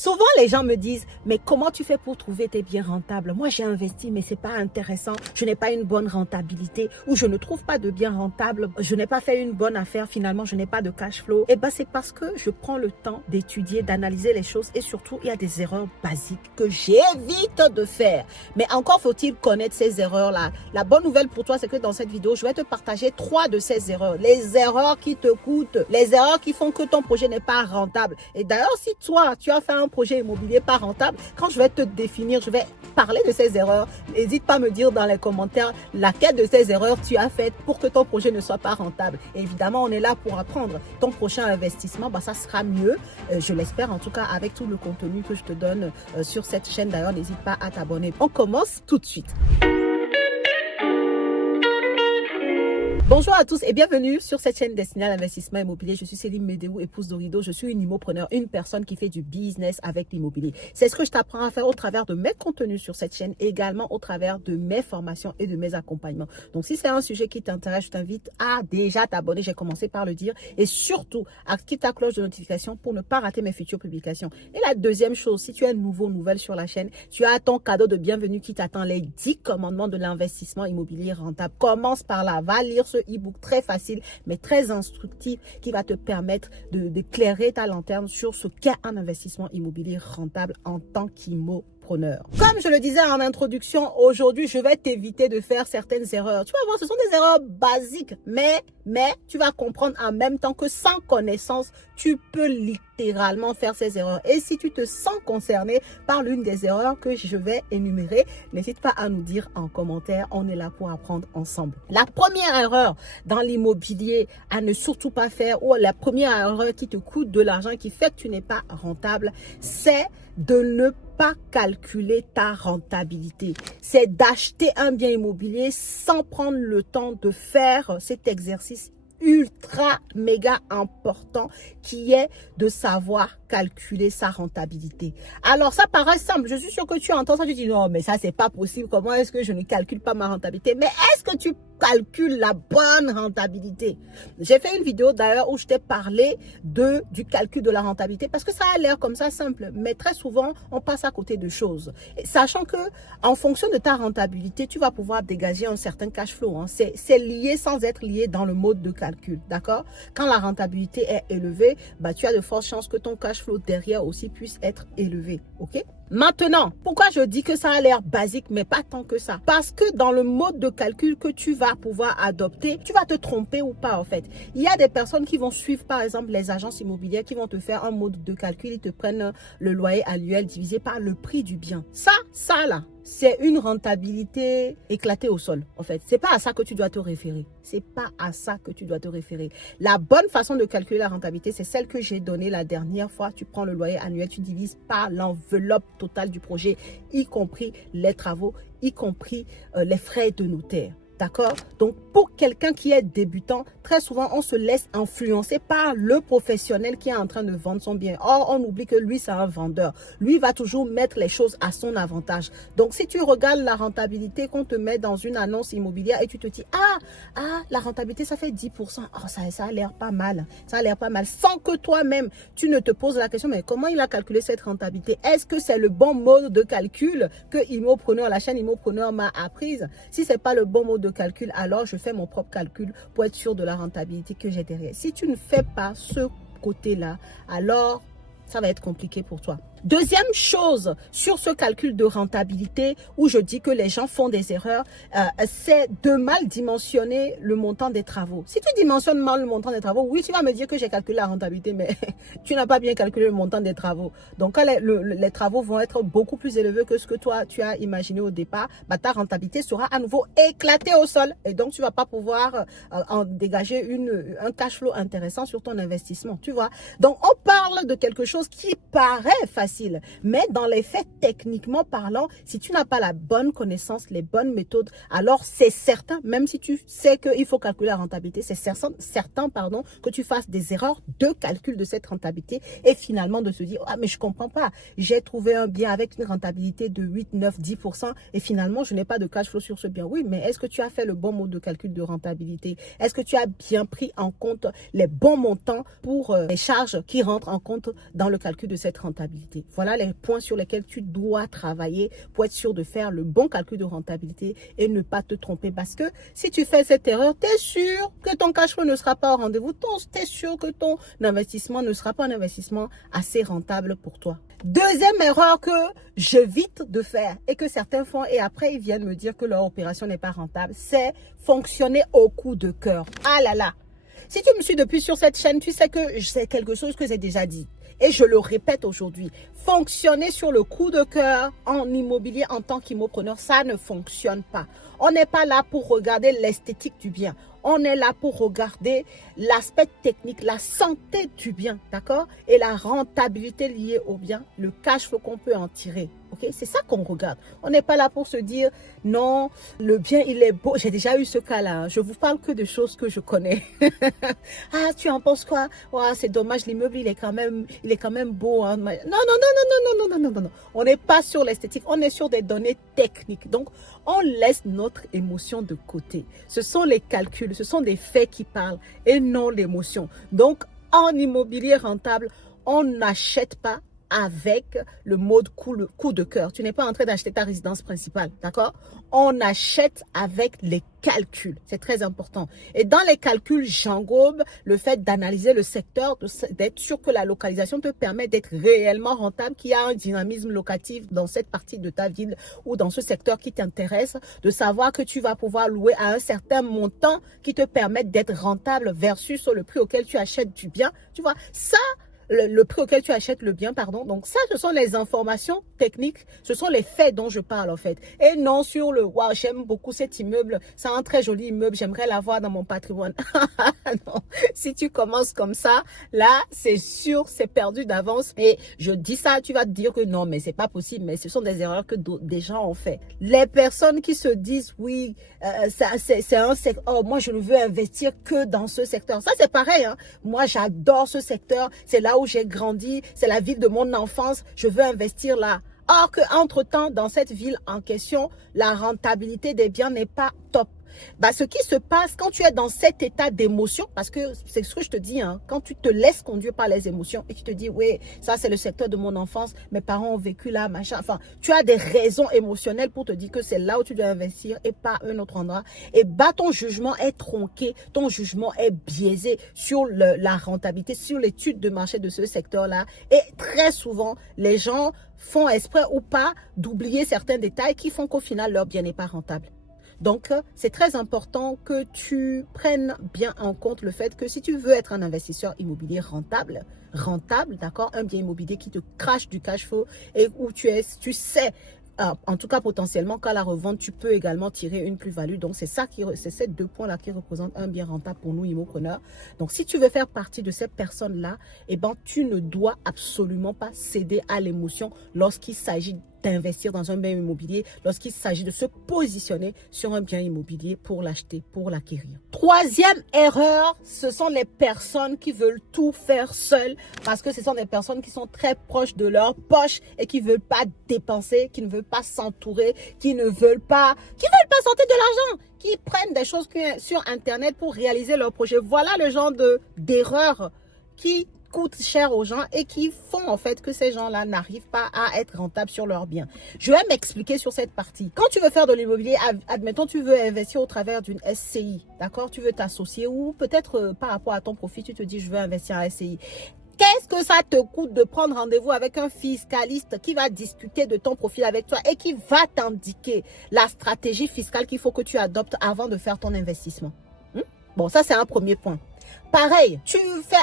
Souvent, les gens me disent, mais comment tu fais pour trouver tes biens rentables? Moi, j'ai investi, mais c'est pas intéressant. Je n'ai pas une bonne rentabilité ou je ne trouve pas de biens rentables. Je n'ai pas fait une bonne affaire. Finalement, je n'ai pas de cash flow. Eh ben, c'est parce que je prends le temps d'étudier, d'analyser les choses et surtout, il y a des erreurs basiques que j'évite de faire. Mais encore faut-il connaître ces erreurs-là. La bonne nouvelle pour toi, c'est que dans cette vidéo, je vais te partager 3 de ces erreurs. Les erreurs qui te coûtent, les erreurs qui font que ton projet n'est pas rentable. Et d'ailleurs, si toi, tu as fait un projet immobilier pas rentable, quand je vais te définir, je vais parler de ces erreurs. N'hésite pas à me dire dans les commentaires laquelle de ces erreurs tu as faites pour que ton projet ne soit pas rentable. Et évidemment, on est là pour apprendre. Ton prochain investissement, ça sera mieux. Je l'espère en tout cas avec tout le contenu que je te donne sur cette chaîne. D'ailleurs, n'hésite pas à t'abonner. On commence tout de suite. Bonjour à tous et bienvenue sur cette chaîne destinée à l'investissement immobilier. Je suis Céline Médéou, épouse d'Orido. Je suis une immopreneur, une personne qui fait du business avec l'immobilier. C'est ce que je t'apprends à faire au travers de mes contenus sur cette chaîne et également au travers de mes formations et de mes accompagnements. Donc, si c'est un sujet qui t'intéresse, je t'invite à déjà t'abonner. J'ai commencé par le dire et surtout, active ta cloche de notification pour ne pas rater mes futures publications. Et la deuxième chose, si tu es nouvelle sur la chaîne, tu as ton cadeau de bienvenue qui t'attend, les 10 commandements de l'investissement immobilier rentable. Commence par là, va lire ce e-book très facile mais très instructif qui va te permettre d'éclairer ta lanterne sur ce qu'est un investissement immobilier rentable en tant qu'immopreneur. Comme je le disais en introduction, aujourd'hui, je vais t'éviter de faire certaines erreurs. Tu vas voir, ce sont des erreurs basiques, mais tu vas comprendre en même temps que sans connaissance, tu peux littéralement faire ces erreurs. Et si tu te sens concerné par l'une des erreurs que je vais énumérer, n'hésite pas à nous dire en commentaire. On est là pour apprendre ensemble. La première erreur dans l'immobilier à ne surtout pas faire, ou la première erreur qui te coûte de l'argent, qui fait que tu n'es pas rentable, c'est de ne pas calculer ta rentabilité. C'est d'acheter un bien immobilier sans prendre le temps de faire cet exercice ultra méga important qui est de savoir calculer sa rentabilité. Alors ça paraît simple, je suis sûre que tu entends ça, tu dis non mais ça c'est pas possible, comment est-ce que je ne calcule pas ma rentabilité? Mais est-ce que tu calcules la bonne rentabilité? J'ai fait une vidéo d'ailleurs où je t'ai parlé du calcul de la rentabilité parce que ça a l'air comme ça simple, mais très souvent on passe à côté de choses. Et sachant que en fonction de ta rentabilité, tu vas pouvoir dégager un certain cash flow. Hein. C'est lié sans être lié dans le mode de calcul, d'accord? Quand la rentabilité est élevée, tu as de fortes chances que ton cash flow derrière aussi puisse être élevé, ok? Maintenant, pourquoi je dis que ça a l'air basique, mais pas tant que ça? Parce que dans le mode de calcul que tu vas pouvoir adopter, tu vas te tromper ou pas en fait. Il y a des personnes qui vont suivre par exemple les agences immobilières qui vont te faire un mode de calcul, ils te prennent le loyer annuel divisé par le prix du bien. Ça là, c'est une rentabilité éclatée au sol, en fait. C'est pas à ça que tu dois te référer. C'est pas à ça que tu dois te référer. La bonne façon de calculer la rentabilité, c'est celle que j'ai donnée la dernière fois. Tu prends le loyer annuel, tu divises par l'enveloppe totale du projet, y compris les travaux, y compris les frais de notaire. D'accord? Donc, pour quelqu'un qui est débutant, très souvent, on se laisse influencer par le professionnel qui est en train de vendre son bien. Or, on oublie que lui, c'est un vendeur. Lui va toujours mettre les choses à son avantage. Donc, si tu regardes la rentabilité qu'on te met dans une annonce immobilière et tu te dis, la rentabilité, ça fait 10%. Oh, ça a l'air pas mal. Ça a l'air pas mal. Sans que toi-même, tu ne te poses la question, mais comment il a calculé cette rentabilité? Est-ce que c'est le bon mode de calcul que Immopreneur, la chaîne Immopreneur m'a apprise? Si c'est pas le bon mode de calcul, alors je fais mon propre calcul pour être sûr de la rentabilité que j'ai derrière. Si tu ne fais pas ce côté-là, alors ça va être compliqué pour toi. Deuxième chose sur ce calcul de rentabilité où je dis que les gens font des erreurs, c'est de mal dimensionner le montant des travaux. Si tu dimensionnes mal le montant des travaux, oui, tu vas me dire que j'ai calculé la rentabilité, mais tu n'as pas bien calculé le montant des travaux. Donc, quand les travaux vont être beaucoup plus élevés que ce que toi, tu as imaginé au départ, ta rentabilité sera à nouveau éclatée au sol. Et donc, tu ne vas pas pouvoir en dégager un cash flow intéressant sur ton investissement, tu vois. Donc, on parle de quelque chose qui paraît facile. Mais dans les faits, techniquement parlant, si tu n'as pas la bonne connaissance, les bonnes méthodes, alors c'est certain, même si tu sais qu'il faut calculer la rentabilité, c'est certain, que tu fasses des erreurs de calcul de cette rentabilité et finalement de se dire, mais je comprends pas, j'ai trouvé un bien avec une rentabilité de 8, 9, 10% et finalement je n'ai pas de cash flow sur ce bien. Oui, mais est-ce que tu as fait le bon mode de calcul de rentabilité? Est-ce que tu as bien pris en compte les bons montants pour les charges qui rentrent en compte dans le calcul de cette rentabilité? rentabilité. Voilà les points sur lesquels tu dois travailler pour être sûr de faire le bon calcul de rentabilité et ne pas te tromper. Parce que si tu fais cette erreur, tu es sûr que ton cash flow ne sera pas au rendez-vous. Tu es sûr que ton investissement ne sera pas un investissement assez rentable pour toi. Deuxième erreur que j'évite de faire et que certains font et après ils viennent me dire que leur opération n'est pas rentable, c'est fonctionner au coup de cœur. Ah là là! Si tu me suis depuis sur cette chaîne, tu sais que c'est quelque chose que j'ai déjà dit. Et je le répète aujourd'hui, fonctionner sur le coup de cœur en immobilier en tant qu'immopreneur, ça ne fonctionne pas. On n'est pas là pour regarder l'esthétique du bien. On est là pour regarder l'aspect technique, la santé du bien, d'accord? Et la rentabilité liée au bien, le cash flow qu'on peut en tirer. Okay? C'est ça qu'on regarde. On n'est pas là pour se dire, non, le bien, il est beau. J'ai déjà eu ce cas-là. Hein. Je vous parle que de choses que je connais. Ah, tu en penses quoi? Oh, c'est dommage, l'immeuble, il est quand même beau. Hein. Non. On n'est pas sur l'esthétique. On est sur des données techniques. Donc, on laisse notre émotion de côté. Ce sont les calculs, ce sont des faits qui parlent et non l'émotion. Donc, en immobilier rentable, on n'achète pas avec le mode coup de cœur. Tu n'es pas en train d'acheter ta résidence principale, d'accord? On achète avec les calculs. C'est très important. Et dans les calculs, j'englobe le fait d'analyser le secteur, d'être sûr que la localisation te permet d'être réellement rentable, qu'il y a un dynamisme locatif dans cette partie de ta ville ou dans ce secteur qui t'intéresse, de savoir que tu vas pouvoir louer à un certain montant qui te permet d'être rentable versus le prix auquel tu achètes du bien. Tu vois, ça, le prix auquel tu achètes le bien, pardon. Donc ça, ce sont les informations techniques, ce sont les faits dont je parle en fait. Et non sur le « wow, j'aime beaucoup cet immeuble, c'est un très joli immeuble, j'aimerais l'avoir dans mon patrimoine ». Non, si tu commences comme ça, là, c'est sûr, c'est perdu d'avance. Et je dis ça, tu vas te dire que non, mais c'est pas possible, mais ce sont des erreurs que des gens ont fait. Les personnes qui se disent « oui, c'est un secteur, oh, moi je ne veux investir que dans ce secteur ». Ça, c'est pareil, hein. Moi, j'adore ce secteur, c'est là où j'ai grandi, c'est la ville de mon enfance, je veux investir là. Or qu'entre-temps, dans cette ville en question, la rentabilité des biens n'est pas top. Bah, ce qui se passe quand tu es dans cet état d'émotion, parce que c'est ce que je te dis, hein, quand tu te laisses conduire par les émotions et tu te dis, oui, ça c'est le secteur de mon enfance, mes parents ont vécu là, machin, enfin, tu as des raisons émotionnelles pour te dire que c'est là où tu dois investir et pas un autre endroit. Et bah, ton jugement est tronqué, ton jugement est biaisé sur la rentabilité, sur l'étude de marché de ce secteur-là. Et très souvent, les gens font exprès ou pas d'oublier certains détails qui font qu'au final, leur bien n'est pas rentable. Donc, c'est très important que tu prennes bien en compte le fait que si tu veux être un investisseur immobilier rentable, d'accord, un bien immobilier qui te crache du cash flow et où tu sais, en tout cas potentiellement qu'à la revente, tu peux également tirer une plus-value. Donc, c'est ces deux points-là qui représentent un bien rentable pour nous, immopreneurs. Donc, si tu veux faire partie de ces personnes-là, eh ben, tu ne dois absolument pas céder à l'émotion lorsqu'il s'agit d'investir dans un bien immobilier, lorsqu'il s'agit de se positionner sur un bien immobilier pour l'acheter, pour l'acquérir. Troisième erreur, ce sont les personnes qui veulent tout faire seules parce que ce sont des personnes qui sont très proches de leur poche et qui ne veulent pas dépenser, qui ne veulent pas s'entourer, qui ne veulent pas sortir de l'argent, qui prennent des choses sur Internet pour réaliser leur projet. Voilà le genre d'erreurs qui coûtent cher aux gens et qui font en fait que ces gens-là n'arrivent pas à être rentables sur leurs biens. Je vais m'expliquer sur cette partie. Quand tu veux faire de l'immobilier, admettons tu veux investir au travers d'une SCI, d'accord? Tu veux t'associer ou peut-être par rapport à ton profit, tu te dis je veux investir en SCI. Qu'est-ce que ça te coûte de prendre rendez-vous avec un fiscaliste qui va discuter de ton profil avec toi et qui va t'indiquer la stratégie fiscale qu'il faut que tu adoptes avant de faire ton investissement? Bon, ça c'est un premier point. Pareil,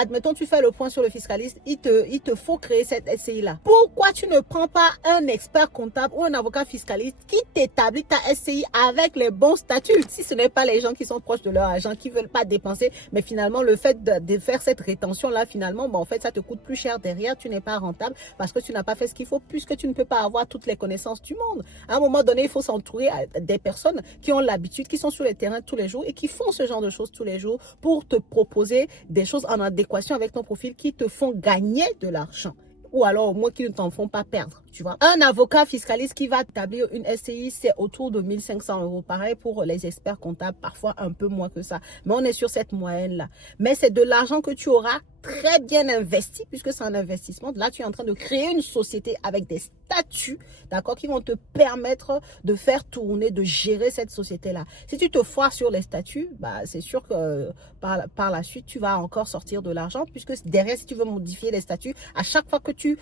admettons, tu fais le point sur le fiscaliste, il te faut créer cette SCI-là. Pourquoi tu ne prends pas un expert comptable ou un avocat fiscaliste qui t'établit ta SCI avec les bons statuts? Si ce n'est pas les gens qui sont proches de leur agent, qui veulent pas dépenser, mais finalement, le fait de faire cette rétention-là, finalement, bon, en fait, ça te coûte plus cher derrière, tu n'es pas rentable parce que tu n'as pas fait ce qu'il faut, puisque tu ne peux pas avoir toutes les connaissances du monde. À un moment donné, il faut s'entourer des personnes qui ont l'habitude, qui sont sur le terrain tous les jours et qui font ce genre de choses tous les jours pour te proposer des choses en adéquation avec ton profil qui te font gagner de l'argent. ou alors au moins qu'ils ne t'en font pas perdre, tu vois. Un avocat fiscaliste qui va établir une SCI, c'est autour de 1500 €. Pareil pour les experts comptables, parfois un peu moins que ça. Mais on est sur cette moyenne-là. Mais c'est de l'argent que tu auras très bien investi, puisque c'est un investissement. Là, tu es en train de créer une société avec des statuts, d'accord, qui vont te permettre de faire tourner, de gérer cette société-là. Si tu te foires sur les statuts, bah, c'est sûr que par la suite, tu vas encore sortir de l'argent, puisque derrière, si tu veux modifier les statuts, à chaque fois que tu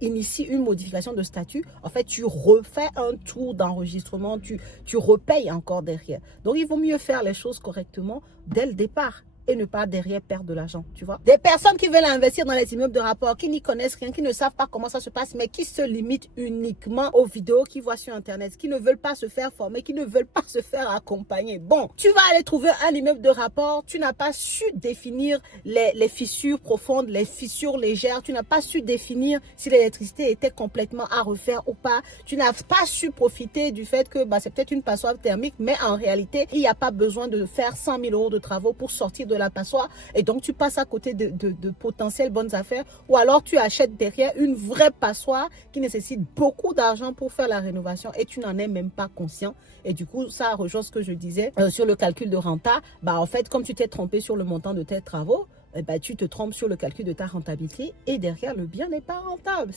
inities une modification de statut, en fait, tu refais un tour d'enregistrement, tu repayes encore derrière. Donc, il vaut mieux faire les choses correctement dès le départ et ne pas derrière perdre de l'argent, tu vois. Des personnes qui veulent investir dans les immeubles de rapport, qui n'y connaissent rien, qui ne savent pas comment ça se passe, mais qui se limitent uniquement aux vidéos qu'ils voient sur Internet, qui ne veulent pas se faire former, qui ne veulent pas se faire accompagner. Bon, tu vas aller trouver un immeuble de rapport, tu n'as pas su définir les fissures profondes, les fissures légères, tu n'as pas su définir si l'électricité était complètement à refaire ou pas, tu n'as pas su profiter du fait que c'est peut-être une passoire thermique, mais en réalité, il n'y a pas besoin de faire 100 000 € de travaux pour sortir de la passoire, et donc tu passes à côté de potentielles bonnes affaires, ou alors tu achètes derrière une vraie passoire qui nécessite beaucoup d'argent pour faire la rénovation et tu n'en es même pas conscient. Et du coup, ça rejoint ce que je disais sur le calcul de renta. En fait, comme tu t'es trompé sur le montant de tes travaux, tu te trompes sur le calcul de ta rentabilité et derrière, le bien n'est pas rentable.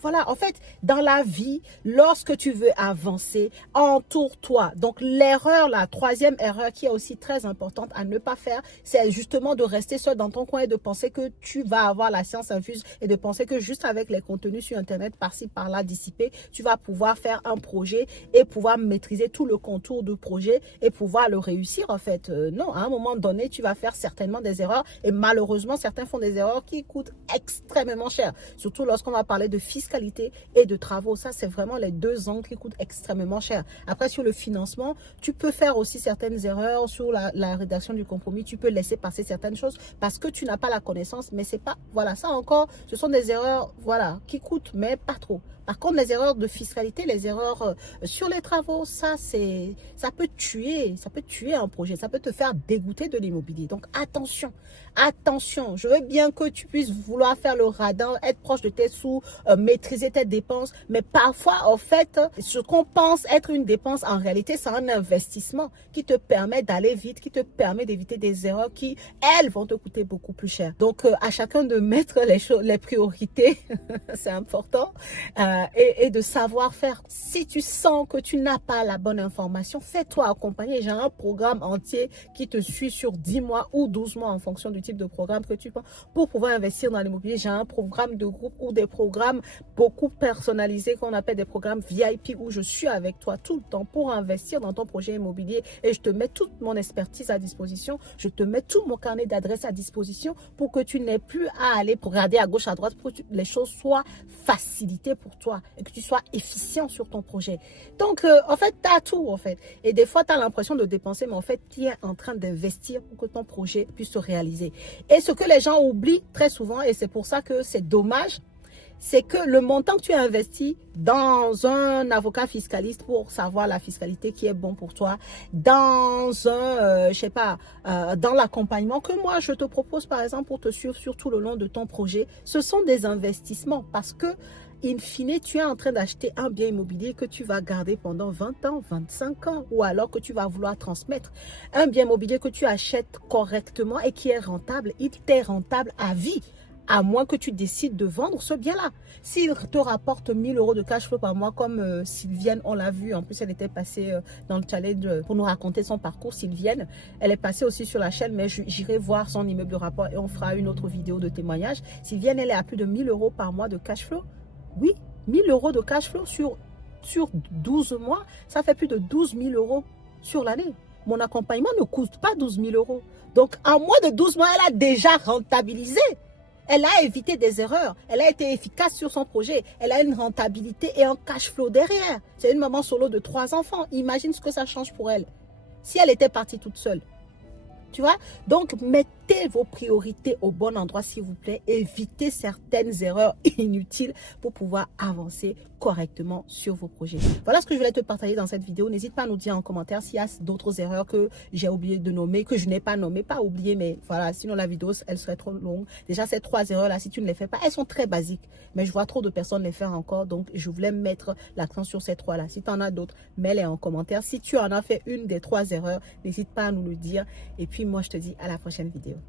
Voilà, en fait, dans la vie, lorsque tu veux avancer, entoure-toi. Donc, l'erreur, la troisième erreur qui est aussi très importante à ne pas faire, c'est justement de rester seul dans ton coin et de penser que tu vas avoir la science infuse et de penser que juste avec les contenus sur Internet, par-ci, par-là, dissipés, tu vas pouvoir faire un projet et pouvoir maîtriser tout le contour du projet et pouvoir le réussir, en fait. Non, à un moment donné, tu vas faire certainement des erreurs et malheureusement, certains font des erreurs qui coûtent extrêmement cher. Surtout lorsqu'on va parler de fiscalité et de travaux. Ça, c'est vraiment les deux angles qui coûtent extrêmement cher. Après, sur le financement, tu peux faire aussi certaines erreurs sur la rédaction du compromis. Tu peux laisser passer certaines choses parce que tu n'as pas la connaissance. Mais c'est pas, voilà, ça encore, ce sont des erreurs, voilà, qui coûtent, mais pas trop. Par contre, les erreurs de fiscalité, les erreurs sur les travaux, ça peut tuer un projet, ça peut te faire dégoûter de l'immobilier. Donc attention, attention, je veux bien que tu puisses vouloir faire le radin, être proche de tes sous, maîtriser tes dépenses, mais parfois, en fait, ce qu'on pense être une dépense, en réalité, c'est un investissement qui te permet d'aller vite, qui te permet d'éviter des erreurs qui, elles, vont te coûter beaucoup plus cher. Donc, à chacun de mettre les priorités, c'est important. Et de savoir faire. Si tu sens que tu n'as pas la bonne information, fais-toi accompagner. J'ai un programme entier qui te suit sur 10 mois ou 12 mois en fonction du type de programme que tu prends pour pouvoir investir dans l'immobilier. J'ai un programme de groupe ou des programmes beaucoup personnalisés qu'on appelle des programmes VIP où je suis avec toi tout le temps pour investir dans ton projet immobilier et je te mets toute mon expertise à disposition. Je te mets tout mon carnet d'adresses à disposition pour que tu n'aies plus à aller regarder à gauche, à droite, pour que les choses soient facilitées pour toi et que tu sois efficient sur ton projet. Donc, en fait, tu as tout, en fait. Et des fois, tu as l'impression de dépenser, mais en fait, tu es en train d'investir pour que ton projet puisse se réaliser. Et ce que les gens oublient très souvent, et c'est pour ça que c'est dommage, c'est que le montant que tu as investi dans un avocat fiscaliste pour savoir la fiscalité qui est bon pour toi, dans dans l'accompagnement que moi je te propose par exemple pour te suivre sur tout le long de ton projet, ce sont des investissements parce que in fine, tu es en train d'acheter un bien immobilier que tu vas garder pendant 20 ans, 25 ans, ou alors que tu vas vouloir transmettre. Un bien immobilier que tu achètes correctement et qui est rentable, il t'est rentable à vie. À moins que tu décides de vendre ce bien-là. S'il te rapporte 1000 € de cash flow par mois, comme Sylvienne, on l'a vu, en plus elle était passée dans le challenge pour nous raconter son parcours. Sylvienne, elle est passée aussi sur la chaîne, mais j'irai voir son immeuble de rapport et on fera une autre vidéo de témoignage. Sylvienne, elle est à plus de 1000 € par mois de cash flow. Oui, 1000 € de cash flow sur 12 mois, ça fait plus de 12 000 € sur l'année. Mon accompagnement ne coûte pas 12 000 €. Donc, en moins de 12 mois, elle a déjà rentabilisé. Elle a évité des erreurs. Elle a été efficace sur son projet. Elle a une rentabilité et un cash flow derrière. C'est une maman solo de 3 enfants. Imagine ce que ça change pour elle. Si elle était partie toute seule. Tu vois? Donc, mettez mettez vos priorités au bon endroit, s'il vous plaît. Évitez certaines erreurs inutiles pour pouvoir avancer correctement sur vos projets. Voilà ce que je voulais te partager dans cette vidéo. N'hésite pas à nous dire en commentaire s'il y a d'autres erreurs que j'ai oublié de nommer, que je n'ai pas nommé, pas oublié, mais voilà, sinon la vidéo, elle serait trop longue. Déjà, ces 3 erreurs-là, si tu ne les fais pas, elles sont très basiques, mais je vois trop de personnes les faire encore, donc je voulais mettre l'accent sur ces 3-là. Si tu en as d'autres, mets-les en commentaire. Si tu en as fait une des 3 erreurs, n'hésite pas à nous le dire. Et puis moi, je te dis à la prochaine vidéo.